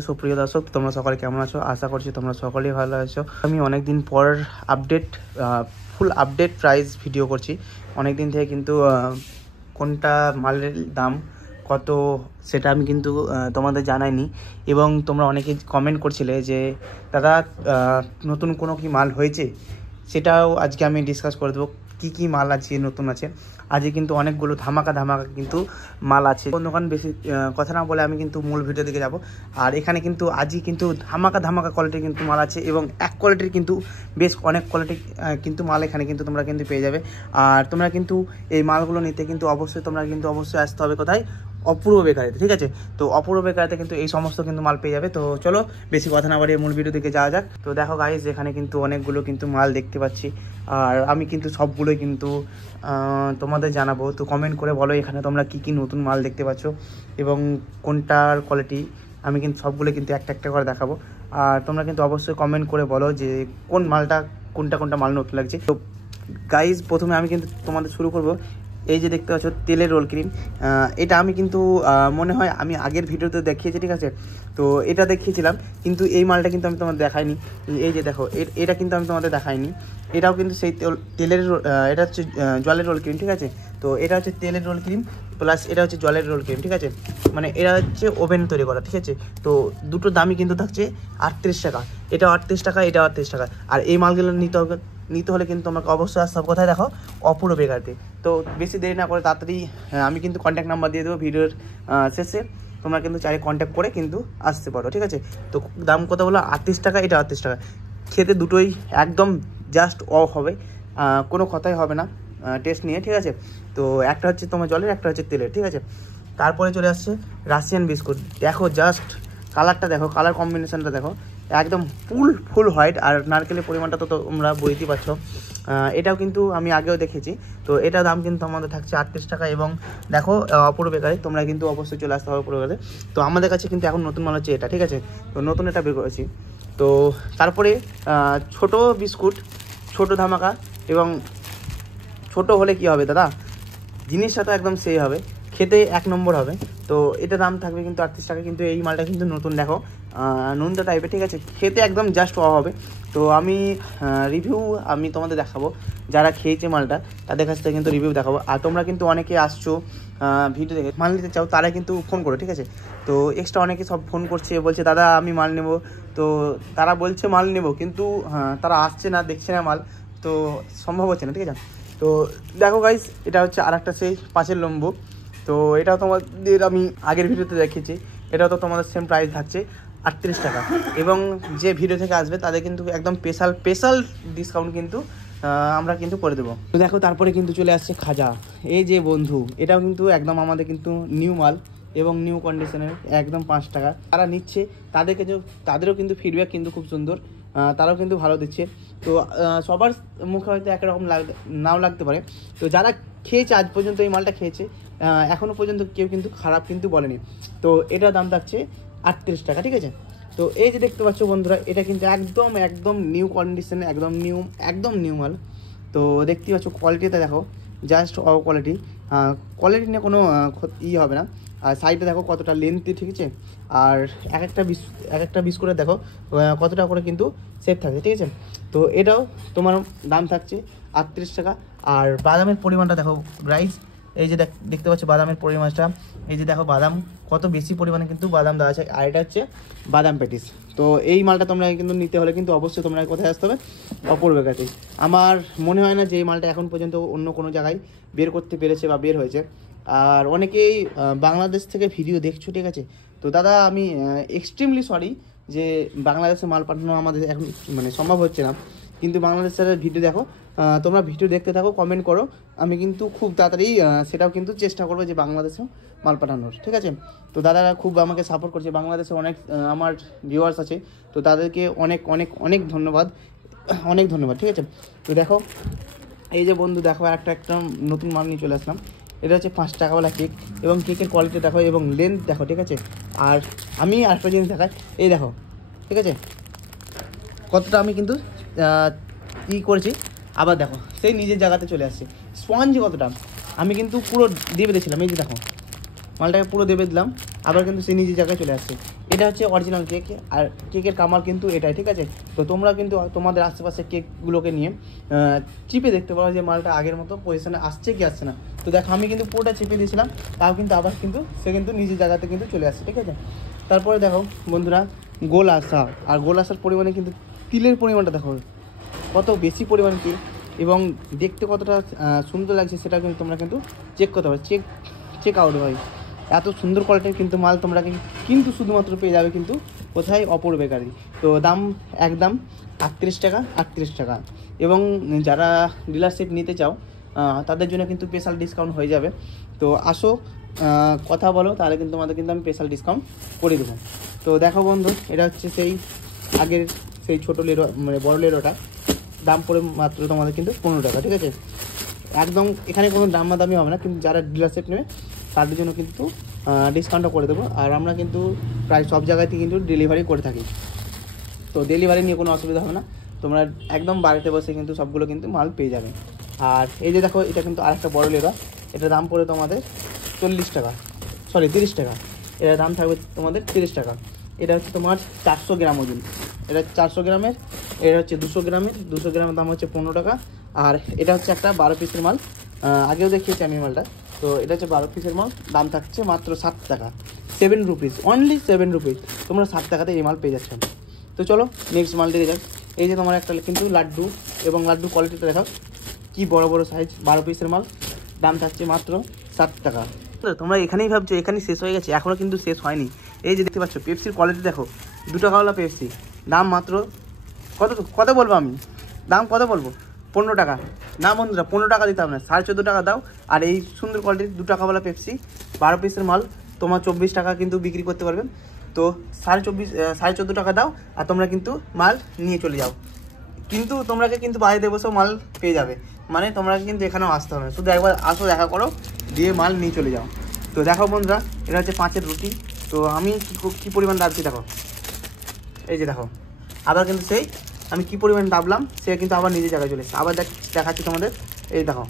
সুপ্রিয় দর্শক, তোমরা সকলে কেমন আছো? আশা করছি তোমরা সকলেই ভালো আছো। আমি অনেকদিন পর ফুল আপডেট প্রাইস ভিডিও করছি। অনেক দিন থেকে কিন্তু কোনটা মালের দাম কত সেটা আমি কিন্তু তোমাদের জানাইনি, এবং তোমরা অনেকে কমেন্ট করছিলে যে দাদা নতুন কোনো কি মাল হয়েছে, সেটাও আজকে আমি ডিসকাস করে দেবো। কী মাল আছে নতুন আছে আজকে কিন্তু অনেকগুলো ধামাকা কিন্তু মাল আছে। দোকান বেশি কথা না বলে আমি কিন্তু মূল ভিডিও দিকে যাব। আর এখানে কিন্তু আজই কিন্তু ধামাকা কোয়ালিটির কিন্তু মাল আছে, এবং এক কোয়ালিটির কিন্তু বেশ অনেক কোয়ালিটি কিন্তু মাল এখানে কিন্তু তোমরা কিন্তু পেয়ে যাবে। আর তোমরা কিন্তু এই মালগুলো নিতে কিন্তু অবশ্যই আসতে হবে কোথায়? অপূর্ব বেকারিতে, ঠিক আছে? তো অপূর্ব বেকারিতে কিন্তু এই সমস্ত কিন্তু মাল পেয়ে যাবে। তো চলো বেশি কথা না বাড়িয়ে মূল ভিডিও দিকে যাওয়া যাক। তো দেখো গাইস, এখানে কিন্তু অনেকগুলো কিন্তু মাল দেখতে পাচ্ছি, আর আমি কিন্তু সবগুলোই কিন্তু তোমাদের জানাবো। তো কমেন্ট করে বলো এখানে তোমরা কি নতুন মাল দেখতে পাচ্ছ এবং কোনটার কোয়ালিটি। আমি কিন্তু সবগুলো কিন্তু একটা করে দেখাবো, আর তোমরা কিন্তু অবশ্যই কমেন্ট করে বলো যে কোনটা মাল নতুন লাগছে। তো গাইস, প্রথমে আমি কিন্তু তোমাদের শুরু করব। এই যে দেখতে পাচ্ছ তেলের রোল ক্রিম, এটা আমি কিন্তু মনে হয় আমি আগের ভিডিওতে দেখিয়েছি, ঠিক আছে? তো এটা দেখিয়েছিলাম, কিন্তু এই মালটা কিন্তু আমি তোমাদের দেখাইনি। এই যে দেখো, এটা কিন্তু আমি তোমাদের দেখাইনি। এটাও কিন্তু সেই তেলের এটা হচ্ছে জলের রোল ক্রিম, ঠিক আছে? তো এটা হচ্ছে তেলের রোল ক্রিম প্লাস এটা হচ্ছে জলের রোল ক্রিম, ঠিক আছে? মানে এটা হচ্ছে ওভেন তৈরি করা, ঠিক আছে? তো দুটো দামই কিন্তু থাকছে 38 টাকা। এটা 38 টাকা, এটা 38 টাকা। আর এই মালগুলো নিতে হলে কিন্তু তোমাকে অবশ্যই আসতে হবে কোথায়? দেখো, অপূর্ব বেকারিতে। তো বেশি দেরি না করে তাড়াতাড়ি আমি কিন্তু কন্ট্যাক্ট নাম্বার দিয়ে দেবো ভিডিওর শেষে। তোমরা কিন্তু চাইলে কন্ট্যাক্ট করে কিন্তু আসতে পারো, ঠিক আছে? তো দাম কত বলো? 38 টাকা, এটা 38 টাকা। খেতে দুটোই একদম জাস্ট অফ হবে, কোনো কথাই হবে না টেস্ট নিয়ে, ঠিক আছে? তো একটা হচ্ছে তোমার জলের, একটা হচ্ছে তেলের, ঠিক আছে? তারপরে চলে আসছে রাশিয়ান বিস্কুট। দেখো জাস্ট কালারটা দেখো, কালার কম্বিনেশনটা দেখো, একদম ফুল হোয়াইট, আর নারকেলের পরিমাণটা তো তোমরা বুঝতেই পারছো। এটাও কিন্তু আমি আগেও দেখেছি। তো এটার দাম কিন্তু আমাদের থাকছে 38 টাকা। এবং দেখো অপূর্ব বেকারি, তোমরা কিন্তু অবশ্যই চলে আসতে হবে অপূর্ব বেকারি। তো আমাদের কাছে কিন্তু এখন নতুন মাল হচ্ছে এটা, ঠিক আছে? তো নতুন এটা বের করেছি। তো তারপরে ছোট বিস্কুট, ছোট ধামাকা। এবং ছোট হলে কি হবে দাদা, জিনিসটা তো একদম সেই হবে, খেতে এক নম্বর হবে। তো এটা দাম থাকবে কিন্তু 38 টাকা। কিন্তু এই মালটা কিন্তু নতুন, দেখো নুনটা টাইপের, ঠিক আছে? খেতে একদম জাস্ট হবে। তো আমি রিভিউ আমি তোমাদের দেখাবো, যারা খেয়েছে মালটা তাদের কাছ থেকে কিন্তু রিভিউ দেখাবো। আর তোমরা কিন্তু অনেকে আসছো ভিডিও দেখে মাল নিতে চাও, তারা কিন্তু ফোন করো, ঠিক আছে? তো এক্সট্রা অনেকে সব ফোন করছে, বলছে দাদা আমি মাল নেব। তো তারা বলছে মাল নেব, কিন্তু তারা আসছে না, দেখছে না মাল, তো সম্ভব হচ্ছে না, ঠিক আছে? তো দেখো গাইস, এটা হচ্ছে আর একটা সেই 5-এর লম্বু। তো এটাও তোমাদের আমি আগের ভিডিওতে দেখিয়েছি। এটাও তো তোমাদের সেম প্রাইস থাকছে 38 টাকা। এবং যে ভিডিও থেকে আসবে তাদের কিন্তু একদম স্পেশাল ডিসকাউন্ট কিন্তু আমরা কিন্তু করে দেবো। তো দেখো, তারপরে কিন্তু চলে আসছে খাজা। এই যে বন্ধু, এটাও কিন্তু একদম আমাদের কিন্তু নিউ মাল এবং নিউ কন্ডিশনের, একদম 5 টাকা। তারা নিচ্ছে, তাদেরও কিন্তু ফিডব্যাক কিন্তু খুব সুন্দর, তারাও কিন্তু ভালো দিচ্ছে। তো সবার মুখে হয়তো একরকম নাও লাগতে পারে। তো যারা খেয়েছে আজ পর্যন্ত, এই মালটা খেয়েছে, এখনও পর্যন্ত কেউ কিন্তু খারাপ কিন্তু বলেনি। তো এটার দাম থাকছে 38 টাকা, ঠিক আছে? তো এই যে দেখতে পাচ্ছ বন্ধুরা, এটা কিন্তু একদম নিউ কন্ডিশনে, একদম নিউ মাল। তো দেখতে পাচ্ছ কোয়ালিটিটা দেখো, জাস্ট কোয়ালিটি নিয়ে কোনো হবে না। আর সাইডে দেখো কতটা লেন্থি, ঠিক আছে? আর এক একটা বিস্কুটের দেখো কতটা করে কিন্তু সেট থাকে, ঠিক আছে? তো এটাও তোমার দাম থাকছে 38 টাকা। আর বাদামের পরিমাণটা দেখো গাইস, এই যে দেখতে পাচ্ছ বাদামের পরিমাণটা, এই যে দেখো বাদাম কত বেশি পরিমাণে কিন্তু বাদাম দেওয়া আছে। আর এটা হচ্ছে বাদাম প্যাটিস। তো এই মালটা তোমরা কিন্তু নিতে হলে কিন্তু অবশ্যই তোমরা কোথায় আসতে হবে? অপূর্ব বেকারি। আমার মনে হয় না যে এই মালটা এখন পর্যন্ত অন্য কোনো জায়গায় বের করতে পেরেছে বা বের হয়েছে। আর অনেকেই বাংলাদেশ থেকে ভিডিও দেখছো, ঠিক আছে? তো দাদা আমি এক্সট্রিমলি সরি যে বাংলাদেশে মাল পাঠানো আমাদের এখন মানে সম্ভব হচ্ছে না। কিন্তু বাংলাদেশের ভিডিও দেখো, তোমরা ভিডিও দেখতে থাকো, কমেন্ট করো, আমি কিন্তু খুব তাড়াতাড়ি সেটাও কিন্তু চেষ্টা করবো যে বাংলাদেশেও মাল পাঠানোর, ঠিক আছে? তো দাদারা খুব আমাকে সাপোর্ট করছে, বাংলাদেশে অনেক আমার ভিউয়ার্স আছে। তো তাদেরকে অনেক ধন্যবাদ, ঠিক আছে? তো দেখো, এই যে বন্ধু দেখো, একটা নতুন মাল নিয়ে চলে আসলাম। এটা হচ্ছে 5 টাকাওয়ালা কেক, এবং কেকের কোয়ালিটি দেখো এবং লেন্থ দেখো, ঠিক আছে? আর আমি আরেকটা জিনিস দেখাই, এই দেখো, ঠিক আছে? কতটা আমি কিন্তু করেছি। আবার দেখো সেই নিজের জায়গাতে চলে আসছে। স্পঞ্জ কতটা আমি কিন্তু পুরো দিয়ে বেঁধেছিলাম, এই যে দেখো মালটাকে পুরো দিয়ে দিলাম, আবার কিন্তু সেই নিজের জায়গায় চলে আসছে। এটা হচ্ছে অরিজিনাল কেক, আর কেকের কামাল কিন্তু এটাই, ঠিক আছে। তো তোমরা কিন্তু তোমাদের আশেপাশে কেকগুলোকে নিয়ে চিপে দেখতে পারো যে মালটা আগের মতো পজিশনে আসছে কি আসছে না। তো দেখো আমি কিন্তু পুরোটা চেপে দিয়েছিলাম, তাও কিন্তু আবার কিন্তু সে কিন্তু নিজের জায়গাতে কিন্তু চলে আসছে, ঠিক আছে। তারপরে দেখো বন্ধুরা গোল আসা, আর গোল আসার পরিমাণে কিন্তু তিলের পরিমাণটা দেখো কত বেশি পরিমাণে তিল, এবং দেখতে কতটা সুন্দর লাগছে সেটা কিন্তু তোমরা কিন্তু চেক করতে পারো, চেক আউট ভাই। এত সুন্দর কোয়ালিটির কিন্তু মাল তোমরা কিন্তু শুধুমাত্র পেয়ে যাবে কিন্তু কোথায়, অপর বেকারি। তো দাম একদম 38 টাকা, এবং যারা ডিলারশিপ নিতে চাও তাদের জন্য কিন্তু স্পেশাল ডিসকাউন্ট হয়ে যাবে। তো আসো কথা বলো, তাহলে কিন্তু আমাদের কিন্তু আমি স্পেশাল ডিসকাউন্ট করে দেবো। তো দেখো বন্ধু, এটা হচ্ছে সেই আগের সেই ছোটো লেরো, মানে বড়ো লেরোটা, দাম পড়ে মাত্র তোমাদের কিন্তু 15 টাকা, ঠিক আছে। একদম এখানে কোনো দামি হবে না, কিন্তু যারা ডিলারশিপ নেবে তাদের জন্য কিন্তু ডিসকাউন্টটা করে দেবো। আর আমরা কিন্তু প্রায় সব জায়গাতেই কিন্তু ডেলিভারি করে থাকি, তো ডেলিভারি নিয়ে কোনো অসুবিধা হবে না, তোমরা একদম বাড়িতে বসে কিন্তু সবগুলো কিন্তু মাল পেয়ে যাবে। আর এই যে দেখো, এটা কিন্তু আরেকটা বড় লেরা, এটার দাম পড়ে তোমাদের 30 টাকা, 30 টাকা। এটার দাম থাকবে তোমাদের 30 টাকা। এটা হচ্ছে তোমার 400 গ্রাম ওজন, এটা 400 গ্রামের, এটা হচ্ছে 200 গ্রামের, 200 গ্রামের দাম হচ্ছে 15 টাকা। আর এটা হচ্ছে একটা 12 পিসের মাল, আগেও দেখিয়েছি আমি মালটা। তো এটা হচ্ছে 12 পিসের মাল, দাম থাকছে মাত্র 7 টাকা, 7 রুপিস, অনলি 7 রুপিস। তোমরা 7 টাকাতে এই মাল পেয়ে যাচ্ছ। তো চলো নেক্সট মাল দিয়ে যাক। এই যে তোমার একটা কিন্তু লাড্ডু, এবং লাড্ডু কোয়ালিটিটা দেখাও কি বড় বড় সাইজ, 12 পিসের মাল, দাম থাকছে মাত্র 7 টাকা। তোমরা এখানেই ভাবছো এখানেই শেষ হয়ে গেছে, এখনও কিন্তু শেষ হয়নি। এই যে দেখতে পাচ্ছ পেপসির কোয়ালিটি দেখো, 2 টাকাওয়ালা পেপসি, দাম মাত্র কত বলবো আমি, দাম কত বলবো, 15 টাকা। না বন্ধুরা 15 টাকা দিতে হবে না, 14.5 টাকা দাও। আর এই সুন্দর কোয়ালিটির 2 টাকাওয়ালা পেপসি 12 পিসের মাল তোমার 24 টাকা কিন্তু বিক্রি করতে পারবেন। তো 14.5 টাকা দাও, আর তোমরা কিন্তু মাল নিয়ে চলে যাও। কিন্তু তোমরাকে কিন্তু বাড়িতে বসেও মাল পেয়ে যাবে, মানে তোমরা কিন্তু এখানেও আসতে হবে না, শুধু একবার আসো, দেখা করো, দিয়ে মাল নিয়ে চলে যাও। তো দেখো বন্ধুরা, এটা হচ্ছে 5-এর রুটি। তো আমি কী পরিমাণ দাবছি দেখো, এই যে দেখো, আবার কিন্তু সেই আমি কী পরিমাণ দাবলাম, সে কিন্তু আবার নিজের জায়গায় চলে এসেছে। আবার দেখাচ্ছি তোমাদের, এই দেখো,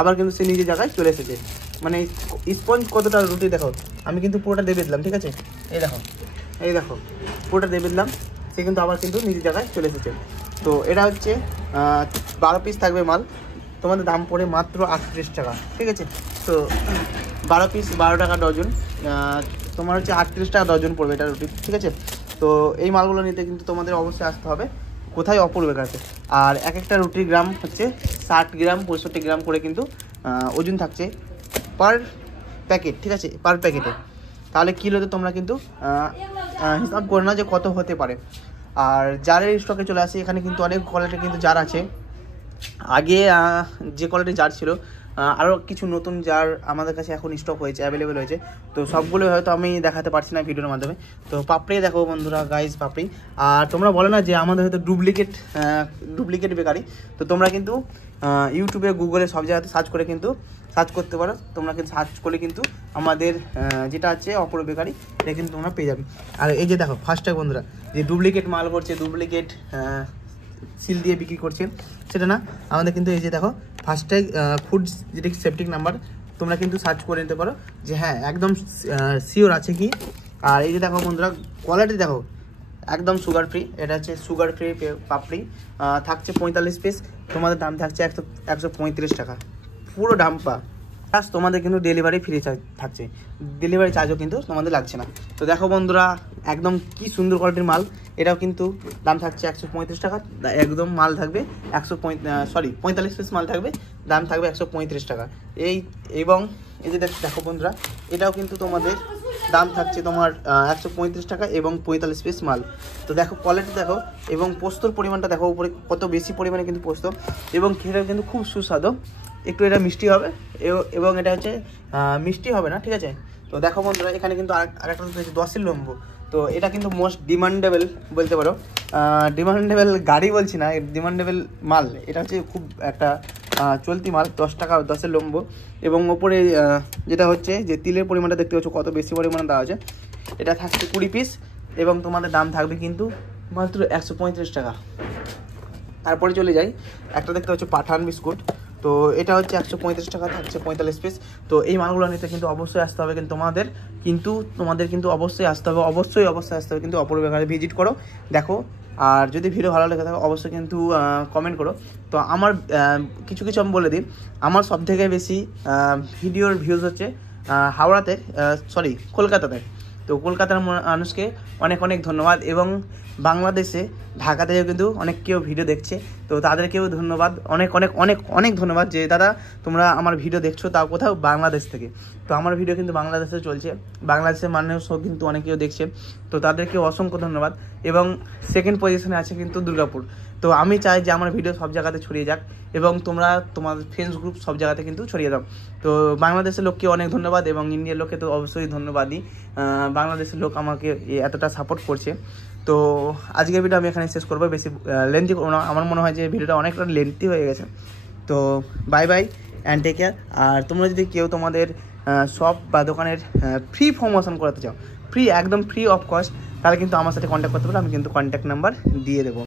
আবার কিন্তু সে নিজের জায়গায় চলে এসেছে। মানে স্পঞ্জ কতটা রুটি দেখো, আমি কিন্তু পুরোটা দেবে দিলাম, ঠিক আছে। এই দেখো পুরোটা দেবে দিলাম, সে কিন্তু আবার কিন্তু নিজের জায়গায় চলে এসেছে। তো এটা হচ্ছে 12 পিস থাকবে মাল, তোমাদের দাম পড়ে মাত্র 38 টাকা, ঠিক আছে। তো 12 পিস 12 টাকা ডজন, তোমার হচ্ছে 38 টাকা ডজন পড়বে এটা রুটি, ঠিক আছে। তো এই মালগুলো নিতে কিন্তু তোমাদের অবশ্যই আসতে হবে কোথায়, অপর বেকারিতে। আর এক একটা রুটির গ্রাম হচ্ছে 60 গ্রাম 65 গ্রাম করে কিন্তু ওজন থাকছে পার প্যাকেট, ঠিক আছে, পার প্যাকেটে। তাহলে কিলোতে তোমরা কিন্তু হিসাব করে না যে কত হতে পারে। আর জারের স্টকে চলে আসে, এখানে কিন্তু অনেক কোয়ালিটির কিন্তু জার আছে। আগে যে কোয়ালিটির জার ছিল, আরও কিছু নতুন জার আমাদের কাছে এখন স্টক হয়েছে, অ্যাভেলেবেল হয়েছে। তো সবগুলো হয়তো আমি দেখাতে পারছি না ভিডিওর মাধ্যমে। তো পাপড়ি দেখো বন্ধুরা, গাইস পাপড়ি। আর তোমরা বলো না যে আমাদের হয়তো ডুপ্লিকেট বেকারি, তো তোমরা কিন্তু ইউটিউবে, গুগলে সব জায়গাতে সার্চ করতে পারো। তোমরা কিন্তু সার্চ করলে কিন্তু আমাদের যেটা আছে অপর বেকারি, এটা কিন্তু তোমরা পেয়ে যাবে। আর এই যে দেখো ফার্স্টে বন্ধুরা, যে ডুপ্লিকেট মাল করছে, ডুপ্লিকেট সিল দিয়ে বিক্রি করছে, সেটা না। আমাদের কিন্তু এই যে দেখো ফার্স্টে ফুড যেটা সেফটি নাম্বার, তোমরা কিন্তু সার্চ করে নিতে পারো যে হ্যাঁ একদম শিওর আছে কি। আর এই যে দেখো বন্ধুরা, কোয়ালিটি দেখো একদম সুগার ফ্রি, এটা হচ্ছে সুগার ফ্রি পাপড়ি, থাকছে 45 পিস, তোমাদের দাম থাকছে 135 টাকা, পুরো ডাম্পা। প্লাস তোমাদের কিন্তু ডেলিভারি ফ্রি থাকছে, ডেলিভারি চার্জও কিন্তু তোমাদের লাগছে না। তো দেখো বন্ধুরা, একদম কি সুন্দর কোয়ালিটির মাল, এটাও কিন্তু দাম থাকছে 135 টাকা, একদম মাল থাকবে 45 পিস মাল থাকবে, দাম থাকবে 135 টাকা। এবং এই যে দেখো বন্ধুরা, এটাও কিন্তু তোমাদের দাম থাকছে তোমার 135 টাকা এবং 45 পিস মাল। তো দেখো কোয়ালিটি দেখো, এবং পোস্তর পরিমাণটা দেখো উপরে কত বেশি পরিমাণে কিন্তু পোস্ত, এবং খেতে কিন্তু খুব সুস্বাদু। একটু এটা মিষ্টি হবে, এবং এটা হচ্ছে মিষ্টি হবে না, ঠিক আছে। তো দেখো বন্ধুরা, এখানে কিন্তু আরেকটা হচ্ছে 10-এর লম্বু। তো এটা কিন্তু মোস্ট ডিমান্ডেবল বলতে পারো, ডিমান্ডেবল গাড়ি বলছি না, ডিমান্ডেবল মাল। এটা হচ্ছে খুব একটা চলতি মাল, 10 টাকা 10-এর লম্বু। এবং ওপরে যেটা হচ্ছে যে তিলের পরিমাণটা দেখতে পাচ্ছ কত বেশি পরিমাণে দেওয়া আছে। এটা থাকছে 20 পিস, এবং তোমাদের দাম থাকবে কিন্তু মাত্র 135 টাকা। তারপরে চলে যাই, একটা দেখতে পাচ্ছ পাঠান বিস্কুট। তো তো এটা হচ্ছে 135 টাকা থাকছে 45 পিস। তো এই মালগুলো নিতে কিন্তু অবশ্যই আসতে হবে, কিন্তু তোমাদের কিন্তু অবশ্যই আসতে হবে, অবশ্যই আসতে হবে কিন্তু অপূর্ব বেকারে ভিজিট করো, দেখো। আর যদি ভিডিও ভালো লেগে থাকে অবশ্যই কিন্তু কমেন্ট করো। তো আমার কিছু আমি বলে দিই, আমার সবথেকে বেশি ভিডিওর ভিউজ হচ্ছে হাওড়াতে, কলকাতাতে। তো কলকাতার মানুষকে অনেক ধন্যবাদ, এবং বাংলাদেশে ঢাকা থেকেও কিন্তু অনেক কেউ ভিডিও দেখছে, তো তাদেরকেও ধন্যবাদ, অনেক ধন্যবাদ যে দাদা তোমরা আমার ভিডিও দেখছো, তাও কোথাও বাংলাদেশ থেকে। তো আমার ভিডিও কিন্তু বাংলাদেশে চলছে, বাংলাদেশের মানুষও কিন্তু অনেক কেউ দেখছে, তো তাদেরকে অসংখ্য ধন্যবাদ। এবং সেকেন্ড পজিশনে আছে কিন্তু দুর্গাপুর। তো আমি চাই যে আমার ভিডিও সব জায়গাতে ছড়িয়ে যাক, এবং তোমরা তোমার ফ্রেন্ডস গ্রুপ সব জায়গাতে কিন্তু ছড়িয়ে দাও। তো বাংলাদেশের লোককে অনেক ধন্যবাদ, এবং ইন্ডিয়ার লোককে তো অবশ্যই ধন্যবাদই। বাংলাদেশের লোক আমাকে এতটা সাপোর্ট করছে। তো আজকের ভিডিও আমি এখানে শেষ করবো, বেশি লেন্থি করবো না, আমার মনে হয় যে ভিডিওটা অনেকটা লেন্থি হয়ে গেছে। তো বাই অ্যান্ড টেক কেয়ার। আর তোমরা যদি কেউ তোমাদের শপ বা দোকানের ফ্রি প্রমোশন করাতে চাও, একদম ফ্রি অফ কস্ট, তাহলে কিন্তু আমার সাথে কন্ট্যাক্ট করতে পারো, আমি কিন্তু কন্ট্যাক্ট নাম্বার দিয়ে দেবো।